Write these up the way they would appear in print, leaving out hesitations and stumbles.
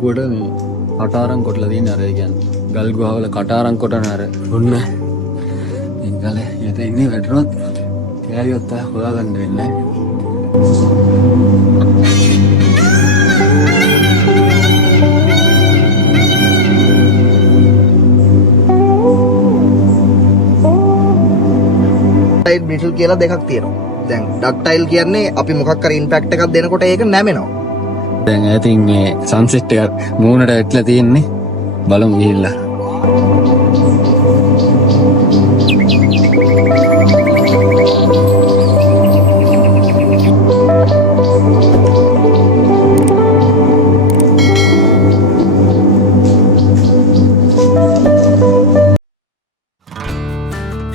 ලොකුවට මේ කටාරම් කොටලා තියෙන අර කියන්නේ ගල් ගුහාවල කටාරම් කොටන අර ඔන්න මේ ගලේ යට ඉන්නේ වැටුණොත් කෑලියොත් හොයාගන්න වෙන්නේ ඩක්ටයිල් බ්‍රිටල් කියලා දෙකක් තියෙනවා. දැන් ඩක්ටයිල් කියන්නේ අපි මොකක් හරි ඉම්පැක්ට් එකක් දෙනකොට ඒක නැමෙනවා. දැන් ඉතින් මේ සන්සෙට් එක මූණට ඇట్లా තියෙන්නේ බලමු ගිහිල්ලා.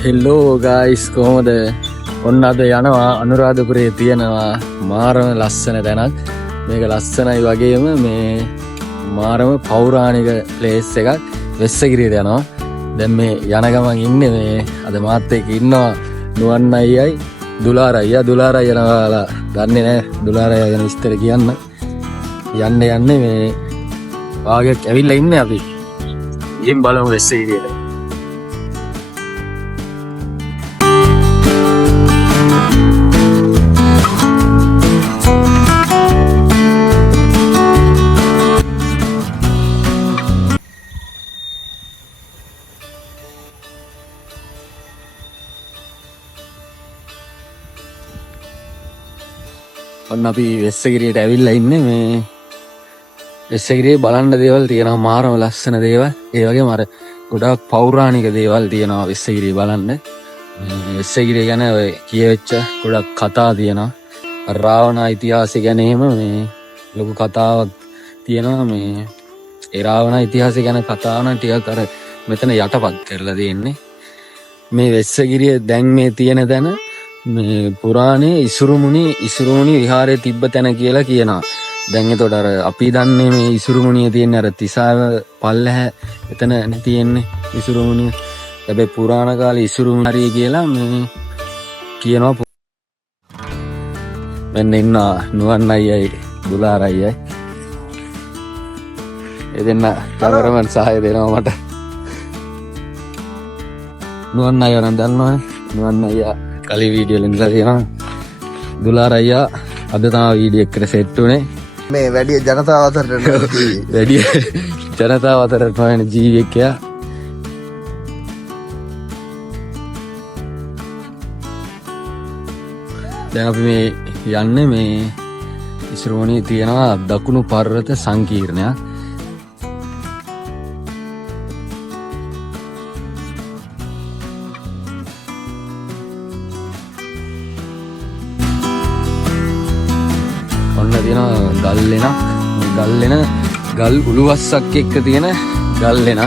හෙලෝ ගයිස් කොහොමද? ඔන්න අද යනවා අනුරාධපුරයේ තියෙනවා මාරම ලස්සන තැනක්. මේක ලස්සනයි වගේම මේ මාරම පෞරාණික ප්ලේස් එකක්. වෙස්සගිරියට යනවා. දැන් මේ යන ගමන් ඉන්නේ මේ අද මාත් එක්ක ඉන්නවා නුවන් අයියයි දුලාර අයියා. දුලාර අයියා නවාලා දන්නේ නැහැ. දුලාර අයියා ගැන විස්තර කියන්න. යන්නේ මේ වාගයක් ඇවිල්ලා ඉන්නේ අපි. ගිහින් බලමු වෙස්සගිරියට. ඔන්න අපි වෙස්සගිරියට ඇවිල්ලා ඉන්නේ මේ වෙස්සගිරියේ බලන්න දේවල් තියෙනවා මාරම ලස්සන දේවල්. ඒ වගේම අර ගොඩාක් පෞරාණික දේවල් තියෙනවා වෙස්සගිරිය බලන්න. වෙස්සගිරිය ගැන ඔය කියවෙච්ච ගොඩක් කතා තියෙනවා. රාවණ ඉතිහාසය ගැන එහෙම මේ ලොකු කතාවක් තියෙනවා. මේ ඒ රාවණ ඉතිහාසය ගැන කතාව නම් ටිකක් අර මෙතන යටපත් කරලා තියෙන්නේ. මේ වෙස්සගිරිය දැන් මේ තියෙන තැන මේ පුරාණයේ ඉසුරුමුණි විහාරයේ තිබ්බ තැන කියලා කියනවා. දැන් එතකොට අර අපි දන්නේ මේ ඉසුරුමුණිය තියෙන්නේ අර තිසාව පල්ලෙහ එතන තියෙන්නේ ඉසුරුමුණිය. හැබැයි පුරාණ කාලේ ඉසුරුමුණි කියලා මේ කියනවා. මෙන්න ඉන්න නුවන් අයියයි දුලාර අයියයි. එදෙන්න කවරමන් සහාය දෙනවා මට. නුවන් අයියා නම් දන්නවනේ. නුවන් අයියා කලින් වීඩියෝ වලින් ඉඳලා තියෙනවා. දුලාර අයියා අද තමයි වීඩියෝ එකට සෙට් උනේ. මේ වැඩි ජනතාව අතරට වැඩි ජනතාව අතරට පයින් ජීවියෙක් යා. දැන් අපි මේ යන්නේ මේ ඉස්රෝණියේ තියෙනවා දකුණු පර්වත සංකීර්ණයක්. ඔන්න තියෙනවා ගල් වෙන ගල් උළුවස්සක් එක්ක තියෙන ගල් වෙන.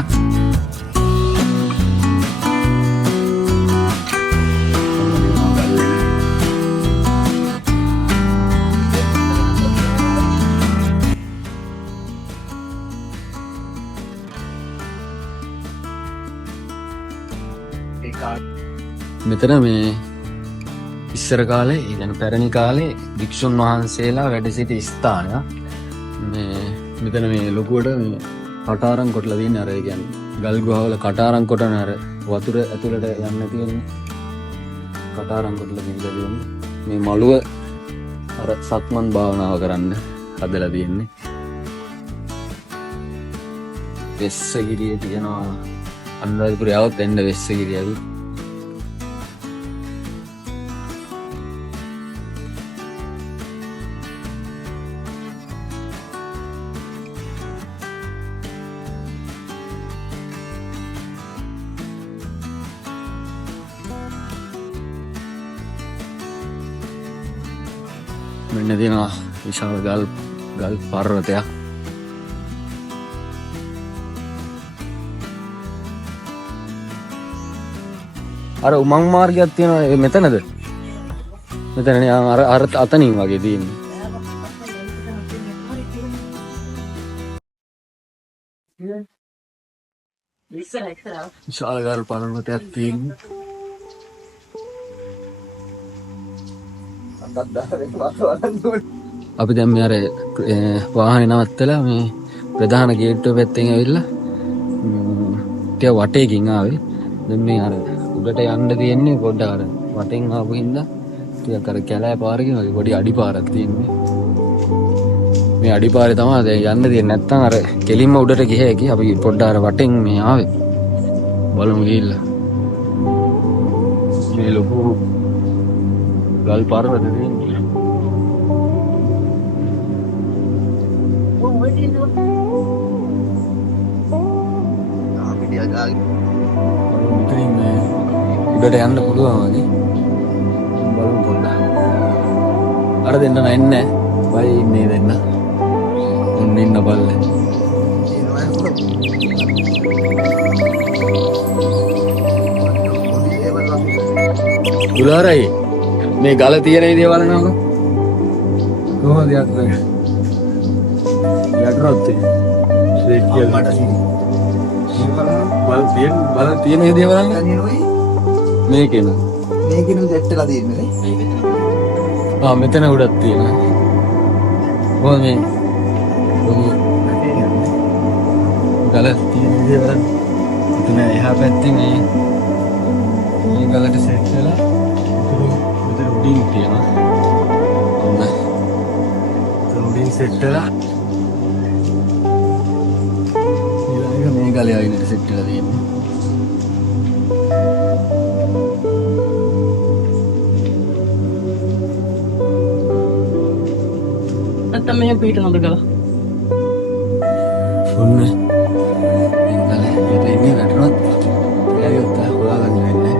මෙතන මේ ඉස්සර කාලේ يعني පැරණි කාලේ වික්ෂුන් වහන්සේලා වැඩ සිටි ස්ථානයක්. මේ මෙතන මේ ලොකුවට මේ කටාරම් කොටලා තියෙන අර කියන්නේ ගල් ගුහාවල කටාරම් කොටන අර වතුර ඇතුළට යන්න තියෙන කටාරම් කොටලා තියෙන්නේ. මේ මළුව අර සක්මන් භාවනාව කරන්න හදලා තියෙන්නේ. වෙස්සගිරියේ තියෙනවා අනුරාධපුරේ આવත් එන්න වෙස්සගිරියයි. මෙන්න තියෙනවා විශාල ගල් පර්වතයක්. අර උමං මාර්ගයක් තියෙනවා මෙතනද? මෙතනනේ අර අතනින් වගේ තියෙන්නේ. විශාල ගල් පර්වතයක් තියෙන්නේ. අපි දැන් මේ අර වාහනේ නවත්තලා මේ ප්‍රධාන ගේට්ටුව පැත්තෙන් ඇවිල්ලා ටික වටේකින් ආවේ. දැන් මේ අර උඩට යන්න තියෙන්නේ පොඩ්ඩක් අර වටෙන් ආපු හින්දා ටිකක් අර කැලෑ පාරකින් වගේ පොඩි අඩිපාරක් තියෙන්නේ. මේ අඩිපාරේ තමයි දැන් යන්න තියෙන්නේ. නැත්තම් අර කෙලින්ම උඩට ගිහ හැකි. අපි පොඩ්ඩක් අර වටෙන් මේ ආවේ. බලමු ගිහිල්ලා. මේ ලොකු ගල් පර්වත තියෙන්නේ. උඩට යන්න පුළුවන් වගේ. බලමු පොඩ්ඩක්. අර දෙන්න නැන්නේ. බයි ඉන්නේ දෙන්න. ඔන්න ඉන්න බල්ලේ. දුලාරයි මේ ගල තියෙන විදිය බලනකො. කොහොමද යන්නේ? යටරොත් ශ්‍රේක් කියලා. බල තියෙන විදිය බලන්න. මේකේන. මේකෙනු දෙට්ටලා තියෙන්නේ නේ. මෙතන උඩක් තියෙනවා. කොහොමද මේ? ගල තියෙන විදිය බලන්න. එතන එහා පැත්තේ මේ ගලට සෙට් වෙලා මෙතන උඩින් තියෙනවා. ඔන්න. මෙතන උඩින් සෙට් වෙලා ඊළඟ මේ ගලේ ආයෙත් සෙට් වෙලා තියෙනවා. නැත්තම් මෙහෙම පිටනොද ගලා. ඔන්න. මේ ගලේ ඉන්නේ වැටුණොත් එයාගෙත් හොයාගන්න වෙන්නේ.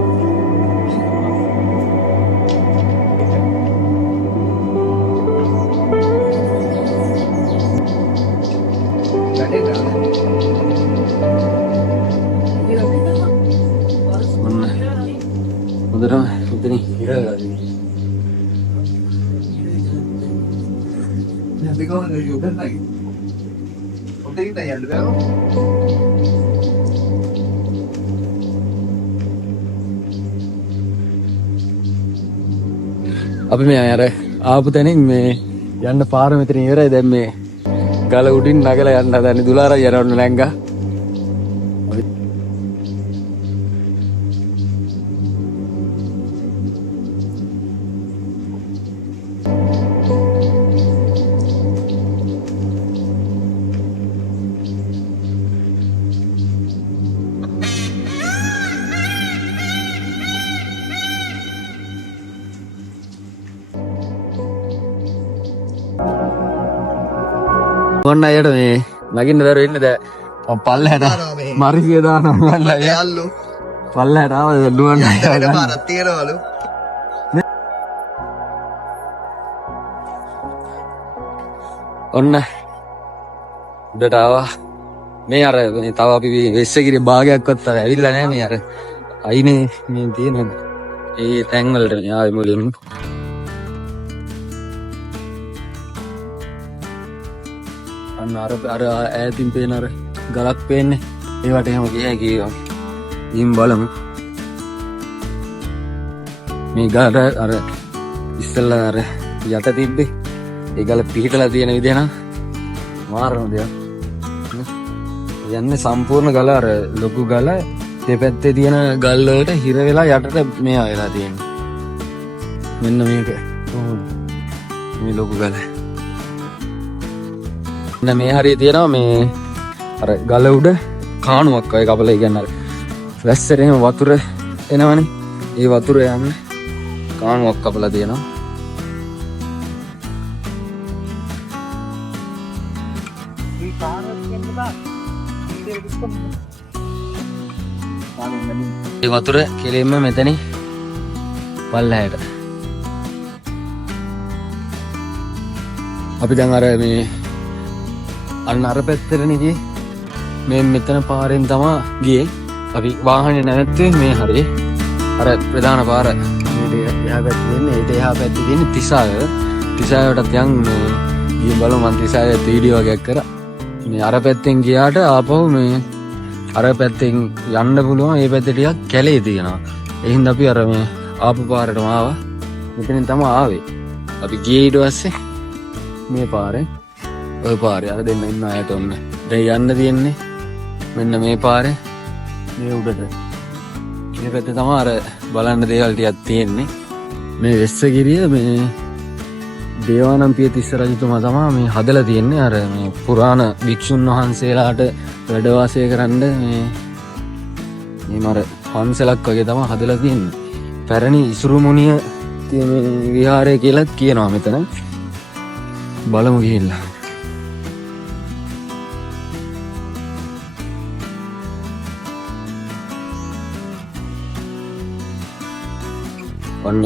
ඔන්න. මෙතන ඉරලා අපි මේ අර ආපු තැනින් මේ යන්න පාර මෙතන ඉවරයි. දැන් මේ ගල උඩින් නගලා යන්න හදන්නේ. දුලාරයි යනවන්න නැංගා. ඔන්න අයට මේ නගින්න දර වෙන්න දැ පල්ලහැට මරිසිය දානවා යල්ලු පල්ලහැට ආව දුවන්න පාරක් තියෙනවලු. ඔන්න උඩට ආවා. මේ අර තව අපි වෙස්සකිරි භාගයක්වත් අර ඇවිල්ලා නැහැ. මේ අර අයිනේ මේ තියෙන ඒ තැන් වලට ආවේ මුලින්ම. අන්න අර ඈතින් පේන අර ගලක් පේන්නේ. ඒවට එහෙම ගියා කියනවා. ඉතින් බලමු. මේ ගල අර ඉස්සෙල්ලා අර යට තිබ්බේ. ඒ ගල පිහිටලා තියෙන විදිහ නම් මාරම දෙයක්. යන්නේ සම්පූර්ණ ගල අර ලොකු ගල දෙපැත්තේ තියෙන ගල් වලට හිර වෙලා යටට මේ ආයලා තියෙනවා. මෙන්න මේක. මේ ලොකු ගල. මේ හරිය තියෙනවා මේ අර ගල උඩ කාණුවක් වගේ කපලා. ඒ කියන්නේ අර වැස්සරේම වතුර එනවනේ. ඒ වතුර යන්නේ කාණුවක් කපලා තියෙනවා. ඒ වතුර කෙලින්ම මෙතනින් පල්ලහැට. අපි දැන් අර මේ අන්න අර පැත්තටනේ ගියේ. මේ මෙතන පාරෙන් තමයි ගියේ. අපි වාහනේ නැවැත්තුවේ මේ හරිය. අර ප්‍රධාන පාර මේ එහා පැත්තේ ඉන්නේ. ඒට එහා පැත්තේ තියෙන තිසාව. තිසාවටත් යන් මේ ගිය බලමු. මන් තිසාවේ වීඩියෝ එකක් කරා. මේ අර පැත්තෙන් ගියාට ආපහු මේ අර පැත්තෙන් යන්න පුළුවන්. ඒ පැත්තේ ටිකක් කැලේ තියෙනවා. ඒ හින්දා අපි අර මේ ආපු පාරටම ආවා. මෙතනින් තමයි ආවේ. අපි ගියේ ඊට පස්සේ මේ පාරේ ඔය පාරේ අර දෙන්න ඉන්න අයට ඔන්න දැන් යන්න තියෙන්නේ මෙන්න මේ පාරේ මේ උඩට. මේ පැත්තේ තමයි අර බලන්න දේවල් ටිකක් තියෙන්නේ. මේ වෙස්සගිරිය මේ දේවානම්පිය තිස්ස රජතුමා තමයි මේ හදලා තියෙන්නේ. අර මේ පුරාණ භික්ෂුන් වහන්සේලාට වැඩ වාසය කරන්න මේ මර පන්සලක් වගේ තමයි හදලා තියෙන්නේ. පැරණි ඉසුරුමුණිය තියෙන විහාරය කියලාත් කියනවා මෙතන. බලමු ගිහිල්ලා. ඔන්න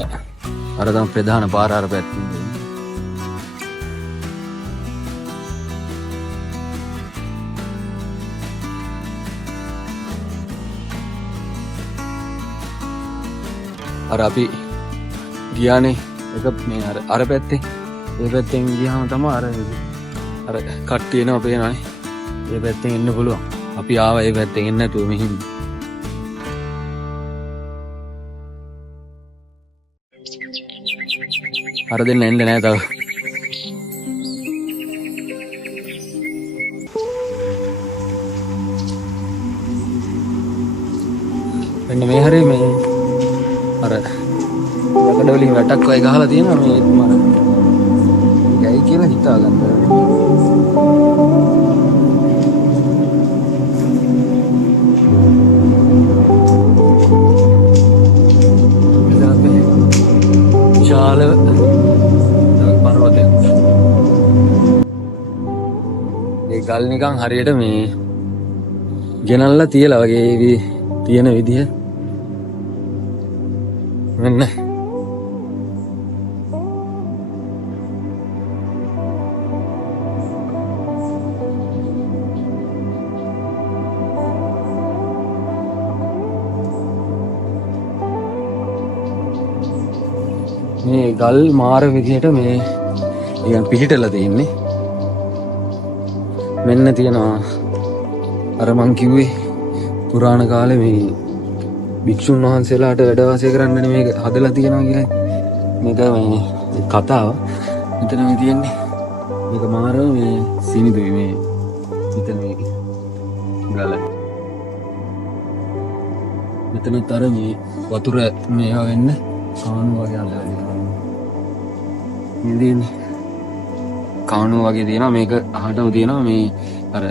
අර තමයි ප්‍රධාන පාර අර පැත්තේ. අර අපි ගියානේ එක මේ අර පැත්තේ. ඒ පැත්තෙන් ගියාම තමයි අර කට්ටිය එනවා පේනවානේ. ඒ පැත්තෙන් එන්න පුළුවන්. අපි ආවා ඒ පැත්තෙන් එන්න නැතුව මෙහින්. අර දෙන්න එන්න නෑ තව. එන්න මේ හැරේ මේ අර යකඩ වලින් වැටක් වගේ ගහලා තියෙනවා මේ මර. ඒකයි කියලා හිතා ගන්න. විශාල පර්වතයක්. ඒ ගල් නිකන් හරියට මේ ගෙනල්ලා තියලා වගේ තියෙන විදිහ. මෙන්න මේ ගල් මාර විදිහට මේ නිකන් පිහිටලා තියෙන්නේ. මෙන්න තියෙනවා අර මං කිව්වේ පුරාණ කාලේ මේ භික්ෂුන් වහන්සේලාට වැඩ වාසය කරන්න මේක හදලා තියෙනවා කියලා. මේක මේ කතාව. මෙතන මේ තියෙන්නේ. මේක මාර මේ සීනිදුයි මේ මෙතන මේක. ගල. මෙතනත් අර මේ වතුර මේවා වෙන්න කාණු වගේ අල්ලලා තියෙනවා. ඉතින් කාණු වගේ තියෙනවා. මේක අහටම තියෙනවා මේ අර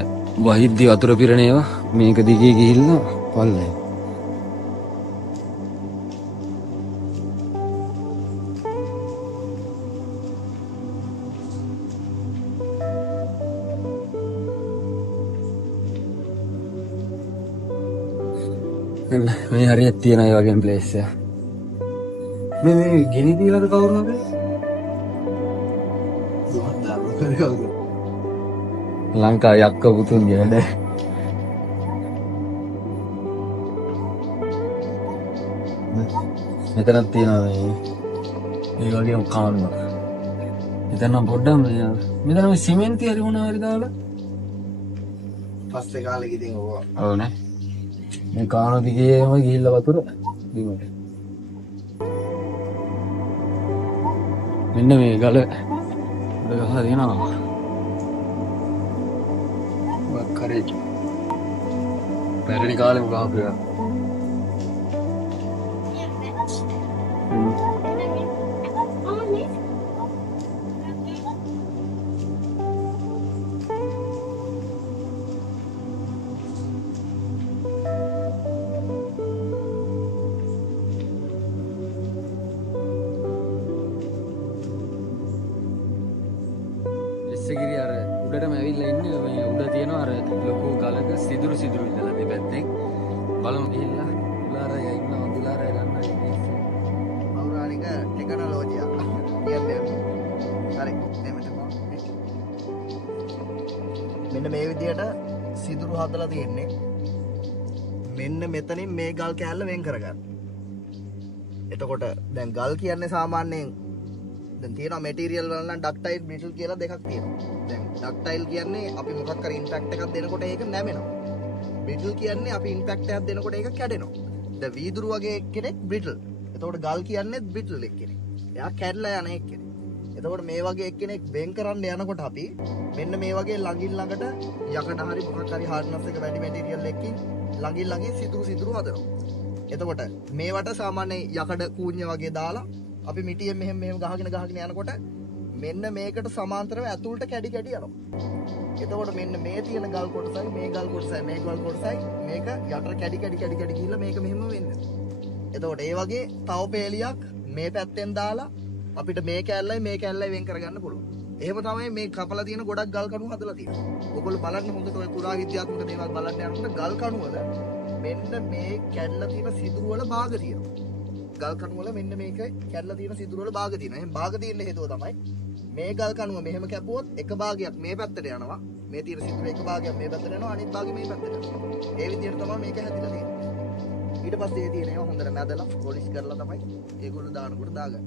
වහිද්දි වතුර පිරණ ඒවා මේක දිගේ ගිහිල්ලා පල්ලේ. මේ හරියට තියෙන ඒ වගේම ප්ලේස් එක. මේ ගිනි දීලාද කවුරු හදේ? ලංකා යක්ක පුතුන්ගේ වැඩ. මෙතනක් තියෙනවා මේ වගේම කාණුවක්. මෙතන පොඩ්ඩක් මෙතන මේ සිමෙන්ති හරි මොනවා හරි දාලා පස්සේ කාලෙක ඉතින් ඕවා. ඔව් නේ. මේ කාණු දිගේම ගිහිල්ලා වතුර බිමට. මෙන්න මේ ගල ගහලා තියෙනවා. වක්කරේ පැරණි කාලෙම ගහපු එක. වෙස්සගිරිය අර උඩටම ඇවිල්ලා ඉන්නේ. මේ උඩ තියෙනවා අර ලොකු ගලක සිදුරු ඉඳලා දෙපැත්තෙන්. බලමු ගිහිල්ලා දුලාරය ඉන්නවා. දුලාරය ගන්නයි පෞරාණික ටෙක්නොලොජිය කියන්නේ. හරි. මෙන්න මේ විදියට සිදුරු හදලා තියෙන්නේ. මෙන්න මෙතනින් මේ ගල් කෑල්ල වෙන් කරගන්න. එතකොට දැන් ගල් කියන්නේ සාමාන්‍යයෙන් දැන් තියෙනවා මැටීරියල් වල නම් ඩක්ටයිල් බ්‍රිටල් කියලා දෙකක් තියෙනවා. දැන් ඩක්ටයිල් කියන්නේ අපි මොකක් හරි ඉම්පැක්ට් එකක් දෙනකොට ඒක නැමෙනවා. බ්‍රිටල් කියන්නේ අපි ඉම්පැක්ට් එකක් දෙනකොට ඒක කැඩෙනවා. දැන් වීදුරු වගේ කෙනෙක් බ්‍රිටල්. එතකොට ගල් කියන්නේ බ්‍රිටල් එක්කෙනෙක්. එයා කැඩලා යන එක්කෙනෙක්. එතකොට මේ වගේ එක්කෙනෙක් වෙන් කරන්න යනකොට අපි මෙන්න මේ වගේ ළඟින් ළඟට යකඩ හරි මොකක් හරි හાર્ඩ්නස් එක වැඩි මැටීරියල් එකකින් ළඟින් ළඟින් සිදුරු හදනවා. එතකොට මේවට සාමාන්‍ය යකඩ කූඤ්ඤ වගේ දාලා අපි මිටියෙන් මෙහෙම ගහගෙන යනකොට මෙන්න මේකට සමාන්තරව ඇතුළට කැඩි යනවා. එතකොට මෙන්න මේ තියෙන ගල් කොටසයි මේ ගල් කොටසයි මේ ගල් කොටසයි මේක යට කැඩි ගිහිල්ලා මේක මෙහෙම වෙන්නේ. එතකොට ඒ වගේ තව පේලියක් මේ පැත්තෙන් දාලා අපිට මේ කැල්ලයි වෙන් කරගන්න පුළුවන්. එහෙම තමයි මේ කපලා තියෙන ගොඩක් ගල් කණු හදලා තියෙන්නේ. ඔයගොල්ලෝ බලන්න හොඳට ඔය පුරා විද්‍යාත්මක දේවල් බලන්න යනකොට ගල් කණු වල මෙන්න මේ කැඩලා තියෙන සිදුරු වල භාග තියෙනවා. ගල් කණු වල මෙන්න මේක කැඩලා තියෙන සිදුරු වල භාග තියෙනවා. එහෙනම් භාග තියෙන හේතුව තමයි මේ ගල් කණුව මෙහෙම කැපුවොත් එක භාගයක් මේ පැත්තට යනවා. මේ තියෙන සිදුරු එක භාගයක් මේ පැත්තට යනවා. අනිත් භාගෙ මේ පැත්තට යනවා. ඒ විදිහට තමයි මේක හැදිලා තියෙන්නේ. ඊට පස්සේ ඒ තියෙන ඒවා හොඳට මැදලා පොලිෂ් කරලා තමයි ඒගොල්ලෝ දානකොට දාගන්නේ.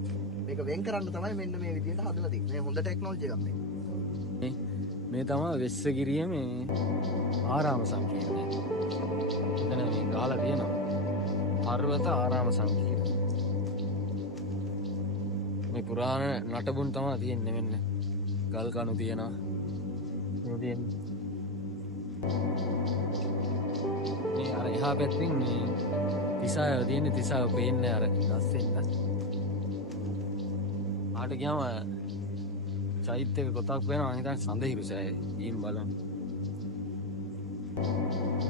මේක වෙන් කරන්න තමයි මෙන්න මේ විදිහට හදලා තියෙන්නේ. මේ හොඳ ටෙක්නොලොජි එකක් මේ. මේ තමයි වෙස්සගිරිය මේ ආරාම සංකීර්ණය. එතන මේ ගාලා තියෙනවා. පර්වත ආරාම සංකීර්ණය. මේ පුරාණ නටබුන් තමයි තියෙන්නේ මෙන්න. ගල් කණු තියෙනවා. මේ තියෙන්නේ. මේ අර එහා පැත්තෙන් මේ තිසාව තියෙන්නේ. තිසාව පේන්නේ අර ලස්සෙන්. ආට ගියාම චෛත්‍යක කොටක් වෙනවා. මම හිතන්නේ සඳහිරු සෑය. ඊන් බලන්න.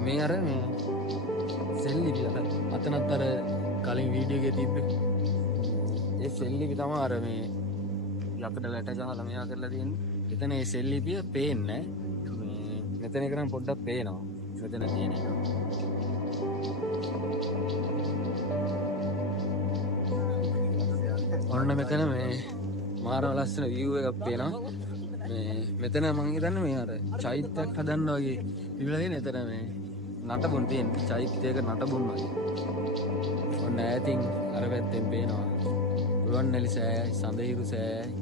මේ අර මේ සෙල්ලිපි අතනත් අර කලින් වීඩියෝ එකේ තිබ්බේ. ඒ සෙල්ලිපි තමයි අර මේ යකඩ වැට ගහලා මෙයා කරලා තියෙන්නේ. එතන ඒ සෙල්ලිපිය පේන්නේ නැහැ. මෙතන එක නම් පොඩ්ඩක් පේනවා. මෙතන තියෙන එක. ඔන්න මෙතන මේ මාරම ලස්සන view එකක් පේනවා. මේ මෙතන මං හිතන්නේ මේ අර චෛත්‍යයක් හදන්න වගේ තිබිලා තියෙන. එතන මේ නටබුන් තියෙන්නේ. චෛත්‍යයක නටබුන් වගේ. ඔන්න ඈතින් අර පැත්තෙන් පේනවා රුවන්වැලි සෑයයි සඳහිරු සෑයයි.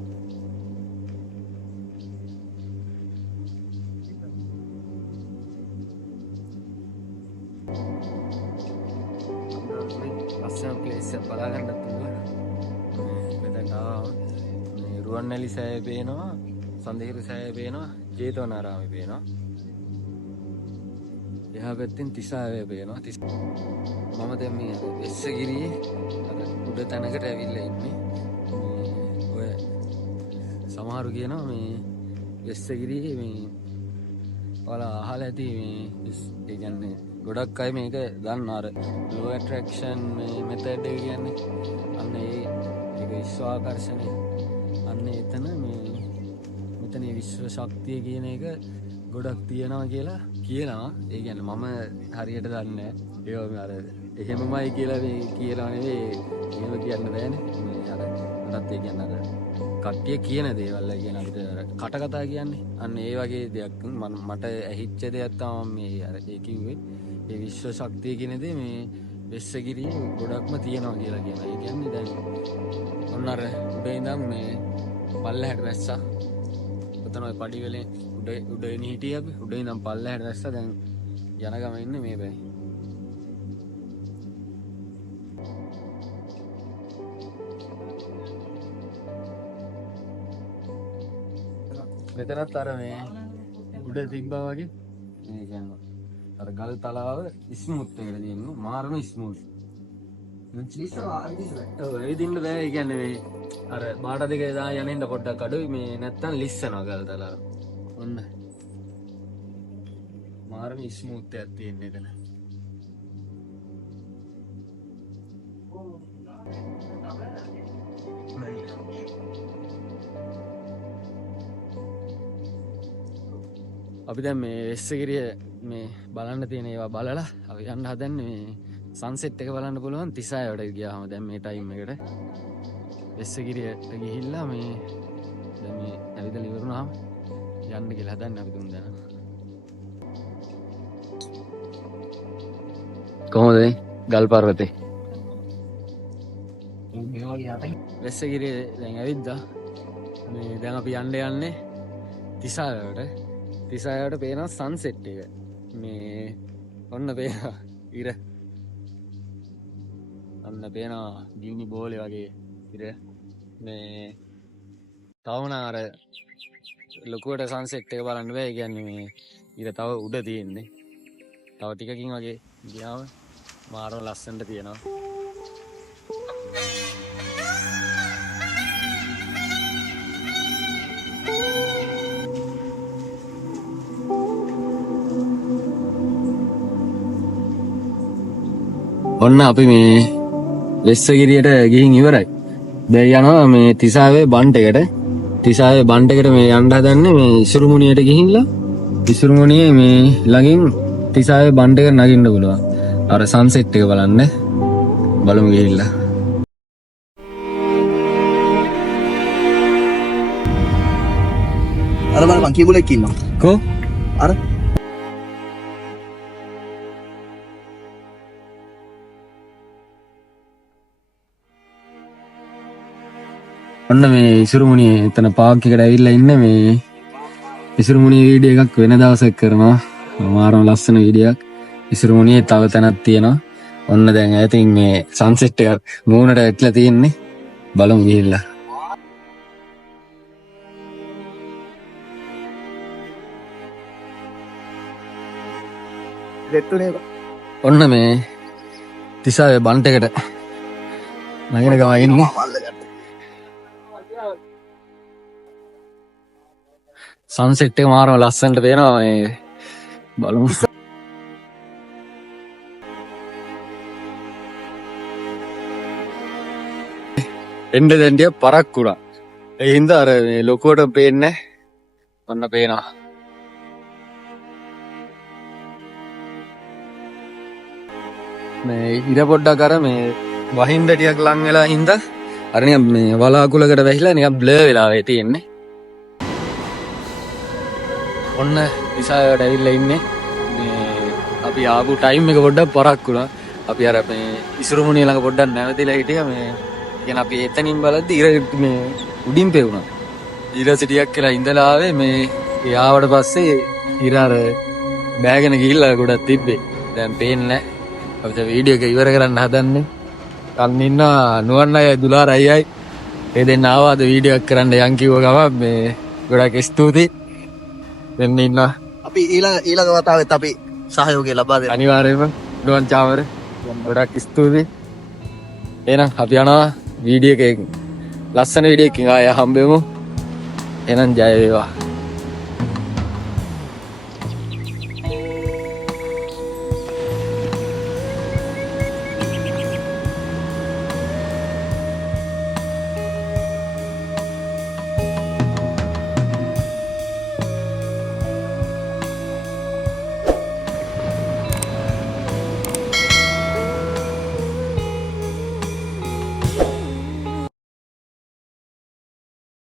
ලස්සන ප්ලේස් එකක් බලා ගන්නත් පුළුවන්. මෙතනට ආවම රුවන්වැලි සෑය පේනවා, සඳහිරු සෑය පේනවා, ජේතවනාරාමේ පේනවා. එහා පැත්තෙන් තිසාවේ පේනවා. මම දැන් මේ වෙස්සගිරියේ අර උඩ තැනකට ඇවිල්ලා ඉන්නේ. ඔය සමහරු කියනවා මේ වෙස්සගිරියේ මේ ඔයාලා අහලා ඇති මේ ඒ කියන්නේ ගොඩක් අය මේක දන්න අර ලෝ ඇට්‍රැක්ෂන් මේ මෙතඩ් එක කියන්නේ. අන්න ඒක විශ්වාකර්ෂණය. අන්න එතන මේ මෙතන විශ්ව ශක්තිය කියන එක ගොඩක් තියෙනවා කියලා කියනවා. ඒ කියන්නේ මම හරියට දන්නේ නැහැ. ඒවා අර එහෙමමයි කියලා මේ කියනවා නෙවෙයි. එහෙම කියන්න බෑනේ. මේ අර මටත් ඒ කියන්නේ අර කට්ටිය කියන දේවල් කියන අපිට කට කතා කියන්නේ. අන්න ඒ වගේ දෙයක් මට ඇහිච්ච දෙයක් තමයි මේ අර ඒ කිව්වේ. ඒ විශ්ව ශක්තිය කියන දේ මේ වෙස්සගිරියේ ගොඩක්ම තියෙනවා කියලා කියනවා. ඒ කියන්නේ දැන් ඔන්න අර උඩේ ඉඳන් මේ පල්ලෙහාට වැස්සා. ඔතන ඔය පඩි වලින් උඩ එන හිටියේ අපි. උඩේ ඉඳන් පල්ලෙහාට වැස්සා. දැන් යන ගම ඉන්නේ මේ බෑ. මෙතනත් අර මේ උඩ තිබ්බා වගේ මේ කියන්නේ අර ගල් තලාව ස්මූත් එකකට තියෙනවා. මාරම ස්මූත්. ඇවිදින්න බෑ. ඒ කියන්නේ මේ අර බාට දෙක දා යනින්න පොඩ්ඩක් අඩුයි. මේ නැත්තම් ලිස්සනවා ගල් තලාව. ඔන්න මාරම ස්මූත් එකක් තියෙන එතන. අපි දැන් මේ වෙස්සගිරිය මේ බලන්න තියෙන ඒවා බලලා අපි යන්න හදන්නේ මේ සන්සෙට් එක බලන්න පුළුවන් තිසායවට ගියාම දැන් මේ ටයිම් එකට වෙස්සගිරියට ගිහිල්ලා මේ දැන් මේ ඇවිදලා ඉවරුනාම යන්න කියලා හදන්නේ අපි තුන් දෙනා. කොහොමද ගල් පර්වතේ? වෙස්සගිරිය දැන් ඇවිද්දා. මේ දැන් අපි යන්නේ තිසායවට. තිසායට පේනවා සන්සෙට් එක. මේ ඔන්න පේනවා ඉර. ඔන්න පේනවා ගිනි බෝලේ වගේ ඉර. මේ තවන අර ලොකුවට සන්සෙට් එක බලන්න බෑ. ඒ කියන්නේ මේ ඉර තව උඩ තියෙන්නේ. තව ටිකකින් වගේ ගියාම මාරම ලස්සනට තියෙනවා. ඔන්න අපි මේ වෙස්සගිරියට ගිහින් ඉවරයි. දැන් යනවා මේ තිසාවේ බන්ට් එකට. තිසාවේ බන්ට් එකට මේ යන්න හදන්නේ මේ ඉසුරුමුණියට ගිහින්ලා. ඉසුරුමුණියේ මේ ළඟින් තිසාවේ බන්ට් එකට නගින්න පුළුවන්. අර සන්සෙට් එක බලන්න. බලමු ගිහිල්ලා. අර බලපන් කීබුලෙක් ඉන්නවා. කො? අර ඔන්න මේ ඉසුරුමුණියේ එතන පාක් එකට ඇවිල්ලා ඉන්නේ. මේ ඉසුරුමුණියේ වීඩියෝ එකක් වෙන දවසක් කරනවා. මාරම ලස්සන වීඩියෝ එකක්. ඉසුරුමුණියේ තව තැනක් තියෙනවා. ඔන්න දැන් ඇතින් මේ සන්සෙට් එක මූණට ඇట్లా තියෙන්නේ. බලමු ගිහිල්ලා. දෙත්තුනේ ඔන්න මේ තිසාවේ බන්ට් එකට නගින ගම ඉන්නේ. සන්සෙට් එක මාරම ලස්සනට පේනවා. මේ බලමු. එන්න දෙන්ඩිය පරක් වුණා. ඒ හින්දා අර මේ ලොකුවට පේන්නේ. ඔන්න පේනවා. මේ ඉර පොඩ්ඩක් අර මේ වහින්ද ටිකක් ලං වෙලා හින්දා අර නිකන් මේ වලාකුලකට වැහිලා නිකන් බ්ලර් වෙලා වෙ තියෙන්නේ. ඔන්න විසායට ඇවිල්ලා ඉන්නේ. මේ අපි ආපු ටයිම් එක පොඩ්ඩක් පරක් වුණා. අපි අර මේ ඉසුරුමුණිය ළඟ පොඩ්ඩක් නැවතිලා හිටියා. මේ කියන අපි එතනින් බලද්දි ඉර මේ උඩින් පෙවුණා. ඊට සිටියක් කියලා ඉඳලා ආවේ මේ යාවට පස්සේ ඉර අර බෑගෙන ගිහිල්ලා ගොඩක් තිබ්බේ. දැන් පේන්නේ නැහැ. අපිට වීඩියෝ එක ඉවර කරන්න හදන්නේ. කන් ඉන්න නුවන් අය දුලාර අයයි. ඒ දෙන්න ආවාද වීඩියෝ එක කරන්න යන් කිව්ව ගමන් මේ ගොඩක් ස්තුතියි. දෙන්න ඉන්න අපි ඊළඟ වතාවෙත් අපි සහයෝගය ලබා දෙන්න. අනිවාර්යයෙන්ම නුවන් චාමර ගොඩක් ස්තුතියි. එහෙනම් අපි යනවා වීඩියෝ එකකින් ලස්සන වීඩියෝ එකකින් ආයෙ හම්බෙමු. එහෙනම් ජය වේවා.